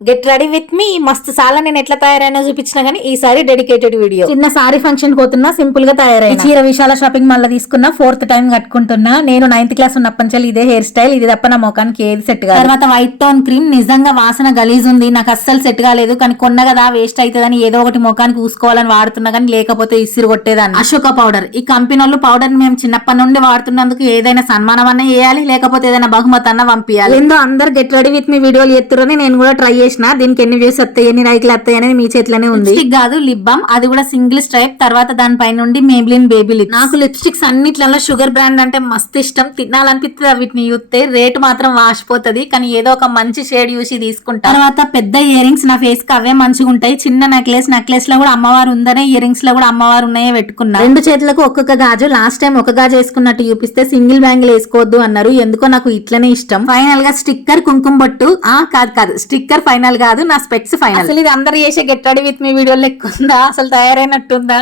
Get ready with మీ. మస్తు సాలా నేను ఎట్లా తయారైనా చూపించిన గానీ ఈసారి డెడికేటెడ్ వీడియో. చిన్న సారీ ఫంక్షన్ పోతున్నా, సింపుల్ గా తయారైన చీర విశాల షాపింగ్ మాల్ లో తీసుకున్నా. 4th time కట్టుకుంటున్నా. నేను 9th క్లాస్ ఉన్నప్పటి ఇదే హెయిర్ స్టైల్. ఇది తప్ప నా ముఖానికి ఏది సెట్ కాదు. తర్వాత వైట్ టోన్ క్రీమ్. నిజంగా వాసన గలీజ్ ఉంది, నాకు అస్సలు సెట్ కాలేదు. కానీ కొన్న కదా వేస్ట్ అవుతుందని ఏదో ఒకటి ముఖానికి పూసుకోవాలని వాడుతున్నా కానీ లేకపోతే ఇసిరు కొట్టేదాన్ని. అశోక పౌడర్. ఈ కంపెనీ వాళ్ళు పౌడర్ మేము చిన్నప్పటి నుండి వాడుతున్నందుకు ఏదైనా సన్మానం అన్న చేయాలి, లేకపోతే ఏదైనా బహుమతి అన్న పంపించాలి. ఏందో అందరు గెట్ రెడీ విత్ మీ వీడియోలు ఎత్తురని నేను కూడా ట్రై చేసిన. దీనికి ఎన్ని వ్యూస్ వస్తాయి, ఎన్ని లైక్లు వస్తాయి అనేది మీ చేతిలోనే ఉంది. లిప్స్టిక్ కాదు, లిప్ బామ్. అది కూడా సింగిల్ స్ట్రైప్. తర్వాత దానిపై నుండి మేబ్లిన్ బేబీ లిప్. నాకు లిప్స్టిక్స్ అన్నిట్లలో షుగర్ బ్రాండ్ అంటే మస్తు ఇష్టం. తినాలనిపిస్తుంది వీటిని చూస్తే. రేటు మాత్రం వాసిపోతుంది, కానీ ఏదో ఒక మంచి షేడ్ చూసి తీసుకుంటా. తర్వాత పెద్ద ఇయర్ రింగ్స్. నా ఫేస్ కి అవే మంచిగా ఉంటాయి. చిన్న నెక్లెస్ లో కూడా అమ్మవారు ఉందనే ఇయర్ రింగ్స్ లో కూడా అమ్మవారు ఉన్నాయే పెట్టుకున్నా. 2 చేతులకు ఒక్కొక్క గాజు. లాస్ట్ టైం ఒక గాజు వేసుకున్నట్టు చూపిస్తే సింగిల్ బ్యాంగిల్ వేసుకోవద్దు అన్నారు. ఎందుకో నాకు ఇట్లనే ఇష్టం. ఫైనల్ గా స్టిక్కర్, కుంకుమ బొట్టు. కాదు స్టిక్కర్ ఫైనల్ కాదు, నా స్పెక్స్ ఫైనల్. అసలు ఇది అందరు చేసే get ready with me video లెక్కుందా? అసలు తయారైనట్టుందా?